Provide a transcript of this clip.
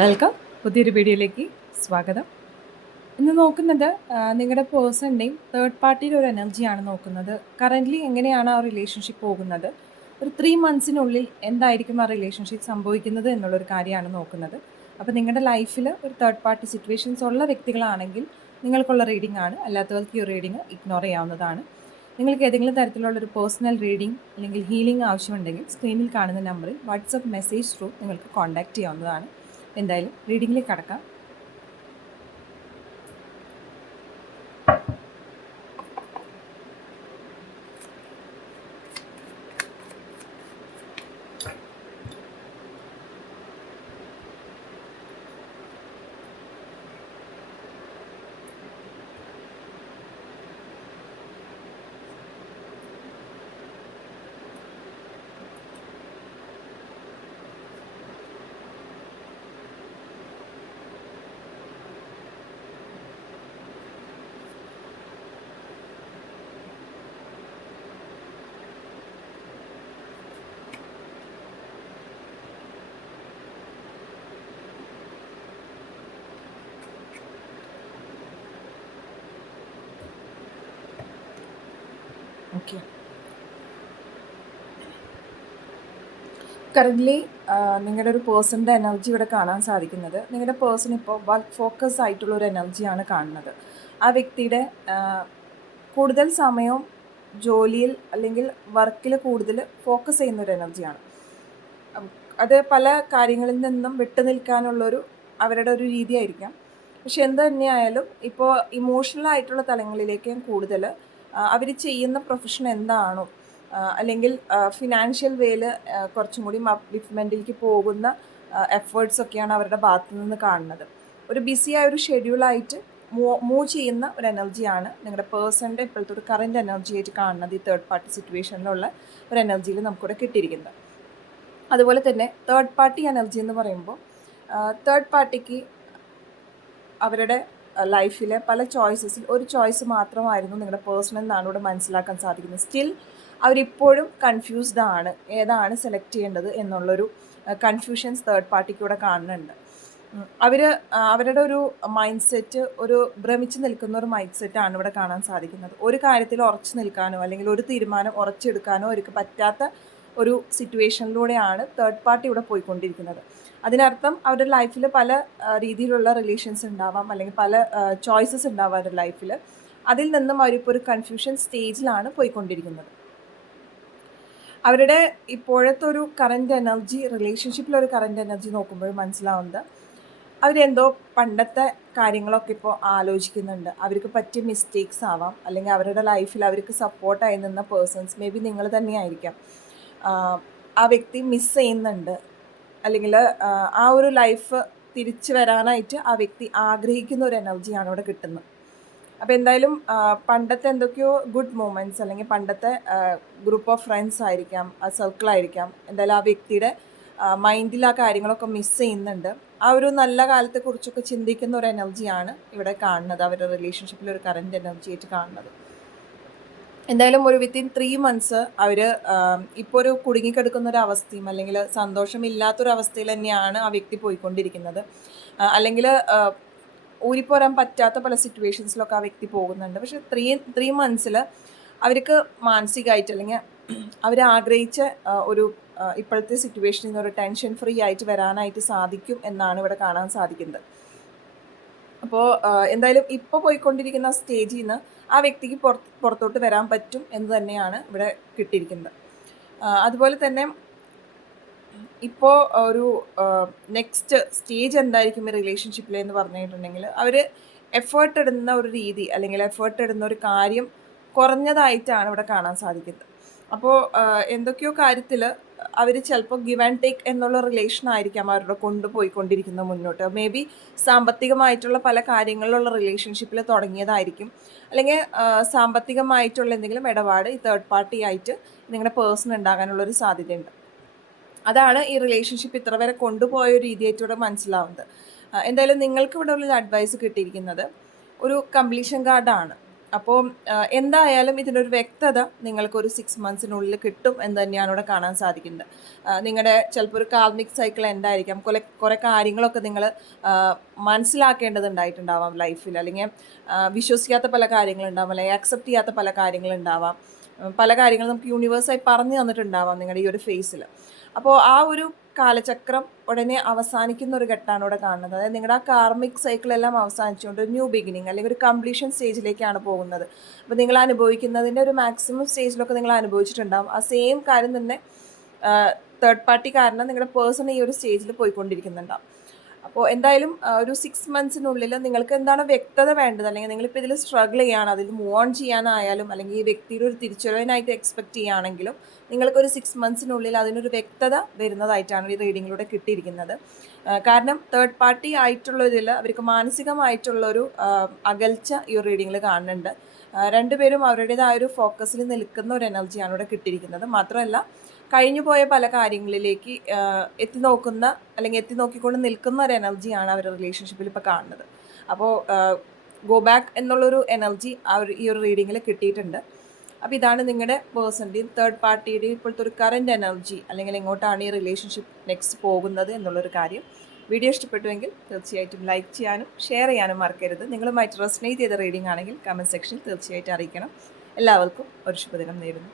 Welcome. പുതിയൊരു വീഡിയോയിലേക്ക് സ്വാഗതം. ഇന്ന് നോക്കുന്നത് നിങ്ങളുടെ പേഴ്സണിൻ്റെയും തേർഡ് പാർട്ടിയുടെ ഒരു എനർജിയാണ് നോക്കുന്നത്. കറൻ്റ്ലി എങ്ങനെയാണ് ആ റിലേഷൻഷിപ്പ് പോകുന്നത്, ഒരു 3 മന്ത്സിനുള്ളിൽ എന്തായിരിക്കും ആ റിലേഷൻഷിപ്പ് സംഭവിക്കുന്നത് എന്നുള്ളൊരു കാര്യമാണ് നോക്കുന്നത്. അപ്പോൾ നിങ്ങളുടെ ലൈഫിൽ ഒരു തേർഡ് പാർട്ടി സിറ്റുവേഷൻസ് ഉള്ള വ്യക്തികളാണെങ്കിൽ നിങ്ങൾക്കുള്ള റീഡിംഗ് ആണ്, അല്ലാത്തവർക്ക് ഈ റീഡിംഗ് ഇഗ്നോർ ചെയ്യാവുന്നതാണ്. നിങ്ങൾക്ക് ഏതെങ്കിലും തരത്തിലുള്ളൊരു പേഴ്സണൽ റീഡിംഗ് അല്ലെങ്കിൽ ഹീലിംഗ് ആവശ്യമുണ്ടെങ്കിൽ സ്ക്രീനിൽ കാണുന്ന നമ്പറിൽ വാട്സപ്പ് മെസ്സേജ് ത്രൂ നിങ്ങൾക്ക് കോൺടാക്റ്റ് ചെയ്യാവുന്നതാണ്. എന്തായാലും റീഡിങ്ങിലേക്ക് കടക്കാം. ഓക്കെ, കറൻ്റ്ലി നിങ്ങളുടെ ഒരു പേഴ്സണിൻ്റെ എനർജി ഇവിടെ കാണാൻ സാധിക്കുന്നത്, നിങ്ങളുടെ പേഴ്സൺ ഇപ്പോൾ വർക്ക് ഫോക്കസ് ആയിട്ടുള്ള ഒരു എനർജിയാണ് കാണുന്നത്. ആ വ്യക്തിയുടെ കൂടുതൽ സമയവും ജോലിയിൽ അല്ലെങ്കിൽ വർക്കിൽ കൂടുതൽ ഫോക്കസ് ചെയ്യുന്ന ഒരു എനർജിയാണ്. അത് പല കാര്യങ്ങളിൽ നിന്നും വിട്ടു നിൽക്കാനുള്ളൊരു അവരുടെ ഒരു രീതിയായിരിക്കാം. പക്ഷെ എന്ത് തന്നെയായാലും ഇപ്പോൾ ഇമോഷണൽ ആയിട്ടുള്ള തലങ്ങളിലേക്ക് കൂടുതൽ അവർ ചെയ്യുന്ന പ്രൊഫഷൻ എന്താണോ, അല്ലെങ്കിൽ ഫിനാൻഷ്യൽ വേയിൽ കുറച്ചും കൂടി അപ്ലിഫ്റ്റ്മെൻറ്റിലേക്ക് പോകുന്ന എഫേർട്സൊക്കെയാണ് അവരുടെ ഭാഗത്തു നിന്ന് കാണുന്നത്. ഒരു ബിസിയായ ഒരു ഷെഡ്യൂളായിട്ട് മൂവ് ചെയ്യുന്ന ഒരു എനർജിയാണ് നിങ്ങളുടെ പേഴ്സണിൻ്റെ ഇപ്പോഴത്തെ ഒരു കറൻറ്റ് എനർജി ആയിട്ട് കാണുന്നത്. ഈ തേർഡ് പാർട്ടി സിറ്റുവേഷനിലുള്ള ഒരു എനർജിയിൽ നമുക്കിവിടെ കിട്ടിയിരിക്കുന്നത്. അതുപോലെ തന്നെ തേർഡ് പാർട്ടി എനർജി എന്ന് പറയുമ്പോൾ, തേർഡ് പാർട്ടിക്ക് അവരുടെ ലൈഫിലെ പല ചോയ്സസിൽ ഒരു ചോയ്സ് മാത്രമായിരുന്നു നിങ്ങളുടെ പേഴ്സൺ എന്നാണ് ഇവിടെ മനസ്സിലാക്കാൻ സാധിക്കുന്നത്. സ്റ്റിൽ അവരിപ്പോഴും കൺഫ്യൂസ്ഡ് ആണ്, ഏതാണ് സെലക്ട് ചെയ്യേണ്ടത് എന്നുള്ളൊരു കൺഫ്യൂഷൻസ് തേർഡ് പാർട്ടിക്കൂടെ കാണുന്നുണ്ട്. അവരുടെ ഒരു മൈൻഡ് സെറ്റ്, ഒരു ഭ്രമിച്ച് നിൽക്കുന്ന ഒരു മൈൻഡ് സെറ്റാണ് ഇവിടെ കാണാൻ സാധിക്കുന്നത്. ഒരു കാര്യത്തിൽ ഉറച്ചു നിൽക്കാനോ അല്ലെങ്കിൽ ഒരു തീരുമാനം ഉറച്ചെടുക്കാനോ അവർക്ക് പറ്റാത്ത ഒരു സിറ്റുവേഷനിലൂടെയാണ് തേർഡ് പാർട്ടി ഇവിടെ പോയിക്കൊണ്ടിരിക്കുന്നത്. അതിനർത്ഥം അവരുടെ ലൈഫിൽ പല രീതിയിലുള്ള റിലേഷൻസ് ഉണ്ടാവാം, അല്ലെങ്കിൽ പല ചോയ്സസ് ഉണ്ടാവാം അവരുടെ ലൈഫിൽ. അതിൽ നിന്നും അവരിപ്പോൾ ഒരു കൺഫ്യൂഷൻ സ്റ്റേജിലാണ് പോയിക്കൊണ്ടിരിക്കുന്നത്. അവരുടെ ഇപ്പോഴത്തെ ഒരു കറൻറ്റ് എനർജി, റിലേഷൻഷിപ്പിലൊരു കറൻറ്റ് എനർജി നോക്കുമ്പോൾ മനസ്സിലാവുന്നത്, അവരെന്തോ പണ്ടത്തെ കാര്യങ്ങളൊക്കെ ഇപ്പോൾ ആലോചിക്കുന്നുണ്ട്. അവർക്ക് പറ്റിയ മിസ്റ്റേക്സ് ആവാം, അല്ലെങ്കിൽ അവരുടെ ലൈഫിൽ അവർക്ക് സപ്പോർട്ടായി നിന്ന പേഴ്സൺസ് മേ ബി നിങ്ങൾ തന്നെയായിരിക്കാം. ആ വ്യക്തി മിസ് ചെയ്യുന്നുണ്ട്, അല്ലെങ്കിൽ ആ ഒരു ലൈഫ് തിരിച്ചു വരാനായിട്ട് ആ വ്യക്തി ആഗ്രഹിക്കുന്ന ഒരു എനർജിയാണ് ഇവിടെ കിട്ടുന്നത്. അപ്പോൾ എന്തായാലും പണ്ടത്തെ എന്തൊക്കെയോ ഗുഡ് മൊമെൻറ്റ്സ്, അല്ലെങ്കിൽ പണ്ടത്തെ ഗ്രൂപ്പ് ഓഫ് ഫ്രണ്ട്സ് ആയിരിക്കാം, ആ സർക്കിളായിരിക്കാം, എന്തായാലും ആ വ്യക്തിയുടെ മൈൻഡിൽ ആ കാര്യങ്ങളൊക്കെ മിസ് ചെയ്യുന്നുണ്ട്. ആ ഒരു നല്ല കാലത്തെക്കുറിച്ചൊക്കെ ചിന്തിക്കുന്ന ഒരു എനർജിയാണ് ഇവിടെ കാണുന്നത്, അവരുടെ റിലേഷൻഷിപ്പിൽ ഒരു കറൻറ്റ് എനർജി ആയിട്ട് കാണുന്നത്. എന്തായാലും ഒരു വിത്തിൻ 3 മന്ത്സ് അവർ ഇപ്പോൾ ഒരു കുടുങ്ങിക്കിടക്കുന്ന ഒരു അവസ്ഥയും, അല്ലെങ്കിൽ സന്തോഷമില്ലാത്തൊരവസ്ഥയിൽ തന്നെയാണ് ആ വ്യക്തി പോയിക്കൊണ്ടിരിക്കുന്നത്. അല്ലെങ്കിൽ ഊരിപ്പോരാൻ പറ്റാത്ത പല സിറ്റുവേഷൻസിലൊക്കെ ആ വ്യക്തി പോകുന്നുണ്ട്. പക്ഷേ 3 മന്ത്സിൽ അവർക്ക് മാനസികമായിട്ട്, അല്ലെങ്കിൽ അവർ ആഗ്രഹിച്ച ഒരു ഇപ്പോഴത്തെ സിറ്റുവേഷനിൽ നിന്ന് ഒരു ടെൻഷൻ ഫ്രീ ആയിട്ട് വരാനായിട്ട് സാധിക്കും എന്നാണ് ഇവിടെ കാണാൻ സാധിക്കുന്നത്. അപ്പോൾ എന്തായാലും ഇപ്പോൾ പോയിക്കൊണ്ടിരിക്കുന്ന സ്റ്റേജിൽ നിന്ന് ആ വ്യക്തിക്ക് പുറത്തോട്ട് വരാൻ പറ്റും എന്ന് തന്നെയാണ് ഇവിടെ കിട്ടിയിരിക്കുന്നത്. അതുപോലെ തന്നെ ഇപ്പോൾ ഒരു നെക്സ്റ്റ് സ്റ്റേജ് എന്തായിരിക്കും ഈ റിലേഷൻഷിപ്പിൽ എന്ന് പറഞ്ഞിട്ടുണ്ടെങ്കിൽ, അവർ എഫേർട്ട് ഇടുന്ന ഒരു രീതി, അല്ലെങ്കിൽ എഫേർട്ട് ഇടുന്ന ഒരു കാര്യം കുറഞ്ഞതായിട്ടാണ് ഇവിടെ കാണാൻ സാധിക്കുന്നത്. അപ്പോൾ എന്തൊക്കെയോ കാര്യത്തിൽ അവർ ചിലപ്പോൾ ഗിവ് ആൻഡ് ടേക്ക് എന്നുള്ള റിലേഷൻ ആയിരിക്കാം അവരുടെ കൊണ്ടുപോയിക്കൊണ്ടിരിക്കുന്നത് മുന്നോട്ട്. മേ ബി സാമ്പത്തികമായിട്ടുള്ള പല കാര്യങ്ങളിലുള്ള റിലേഷൻഷിപ്പിൽ തുടങ്ങിയതായിരിക്കും, അല്ലെങ്കിൽ സാമ്പത്തികമായിട്ടുള്ള എന്തെങ്കിലും ഇടപാട് ഈ തേർഡ് പാർട്ടി ആയിട്ട് നിങ്ങളുടെ പേഴ്സൺ ഉണ്ടാകാനുള്ളൊരു സാധ്യതയുണ്ട്. അതാണ് ഈ റിലേഷൻഷിപ്പ് ഇത്ര വരെ കൊണ്ടുപോയ ഒരു രീതിയായിട്ടൂടെ മനസ്സിലാവുന്നത്. എന്തായാലും നിങ്ങൾക്ക് ഇവിടെ ഉള്ള അഡ്വൈസ് കിട്ടിയിരിക്കുന്നത് ഒരു കംപ്ലീഷൻ കാർഡാണ്. അപ്പോൾ എന്തായാലും ഇതിനൊരു വ്യക്തത നിങ്ങൾക്കൊരു 6 മന്ത്സിനുള്ളിൽ കിട്ടും എന്ന് തന്നെയാണ് ഇവിടെ കാണാൻ സാധിക്കുന്നത്. നിങ്ങളുടെ ചിലപ്പോൾ ഒരു കാർമിക് സൈക്കിൾ എന്തായിരിക്കാം, കുറേ കാര്യങ്ങളൊക്കെ നിങ്ങൾ മനസ്സിലാക്കേണ്ടതുണ്ടായിട്ടുണ്ടാവാം ലൈഫിൽ, അല്ലെങ്കിൽ വിശ്വസിക്കാത്ത പല കാര്യങ്ങളുണ്ടാവാം, അല്ലെങ്കിൽ അക്സെപ്റ്റ് ചെയ്യാത്ത പല കാര്യങ്ങളുണ്ടാവാം. പല കാര്യങ്ങളും നമുക്ക് യൂണിവേഴ്സായി പറഞ്ഞു തന്നിട്ടുണ്ടാവാം നിങ്ങളുടെ ഈ ഒരു ഫേസിൽ. അപ്പോൾ ആ ഒരു കാലചക്രം ഉടനെ അവസാനിക്കുന്ന ഒരു ഘട്ടമാണ് ഇവിടെ കാണുന്നത്. അതായത് നിങ്ങളുടെ ആ കാർമിക് സൈക്കിളെല്ലാം അവസാനിച്ചുകൊണ്ട് ഒരു ന്യൂ ബിഗിനിങ് അല്ലെങ്കിൽ ഒരു കംപ്ലീഷൻ സ്റ്റേജിലേക്കാണ് പോകുന്നത്. അപ്പോൾ നിങ്ങൾ അനുഭവിക്കുന്നതിൻ്റെ ഒരു മാക്സിമം സ്റ്റേജിലൊക്കെ നിങ്ങൾ അനുഭവിച്ചിട്ടുണ്ടാകും. ആ സെയിം കാര്യം തന്നെ തേർഡ് പാർട്ടി കാരണം നിങ്ങളുടെ പേഴ്സൺ ഈ ഒരു സ്റ്റേജിൽ പോയിക്കൊണ്ടിരിക്കുന്നുണ്ടാവും. അപ്പോൾ എന്തായാലും ഒരു 6 മന്ത്സിനുള്ളിൽ നിങ്ങൾക്ക് എന്താണ് വ്യക്തത വേണ്ടത്, അല്ലെങ്കിൽ നിങ്ങളിപ്പോൾ ഇതിൽ സ്ട്രഗിൾ ചെയ്യുകയാണ്, അതിൽ മൂവ് ഓൺ ചെയ്യാനായാലും അല്ലെങ്കിൽ ഈ വ്യക്തിയുടെ ഒരു തിരിച്ചറിവിനായിട്ട് എക്സ്പെക്റ്റ് ചെയ്യുകയാണെങ്കിലും നിങ്ങൾക്കൊരു 6 മന്ത്സിനുള്ളിൽ അതിനൊരു വ്യക്തത വരുന്നതായിട്ടാണ് ഈ റീഡിങ്ങിലൂടെ കിട്ടിയിരിക്കുന്നത്. കാരണം തേർഡ് പാർട്ടി ആയിട്ടുള്ളതിൽ അവർക്ക് മാനസികമായിട്ടുള്ളൊരു അകൽച്ച ഈ ഒരു റീഡിങ്ങിൽ കാണുന്നുണ്ട്. രണ്ടുപേരും അവരുടേതായ ഒരു ഫോക്കസിൽ നിൽക്കുന്ന ഒരു എനർജിയാണ് ഇവിടെ കിട്ടിയിരിക്കുന്നത്. മാത്രമല്ല കഴിഞ്ഞു പോയ പല കാര്യങ്ങളിലേക്ക് എത്തി നോക്കുന്ന അല്ലെങ്കിൽ എത്തി നോക്കിക്കൊണ്ട് നിൽക്കുന്ന ഒരു എനർജിയാണ് അവരുടെ റിലേഷൻഷിപ്പിൽ ഇപ്പോൾ കാണുന്നത്. അപ്പോൾ ഗോ ബാക്ക് എന്നുള്ളൊരു എനർജി ഈ ഒരു റീഡിങ്ങിൽ കിട്ടിയിട്ടുണ്ട്. അപ്പോൾ ഇതാണ് നിങ്ങളുടെ പേഴ്സൻ്റെയും തേർഡ് പാർട്ടിയുടെയും ഇപ്പോഴത്തെ ഒരു കറൻറ്റ് എനർജി, അല്ലെങ്കിൽ എങ്ങോട്ടാണ് ഈ റിലേഷൻഷിപ്പ് നെക്സ്റ്റ് പോകുന്നത് എന്നുള്ളൊരു കാര്യം. വീഡിയോ ഇഷ്ടപ്പെട്ടുവെങ്കിൽ തീർച്ചയായിട്ടും ലൈക്ക് ചെയ്യാനും ഷെയർ ചെയ്യാനും മറക്കരുത്. നിങ്ങളുമായിട്ട് റെസൊനേറ്റ് ചെയ്ത റീഡിംഗ് ആണെങ്കിൽ കമൻറ്റ് സെക്ഷനിൽ തീർച്ചയായിട്ടും അറിയിക്കണം. എല്ലാവർക്കും ഒരു ശുഭദിനം നേരുന്നു.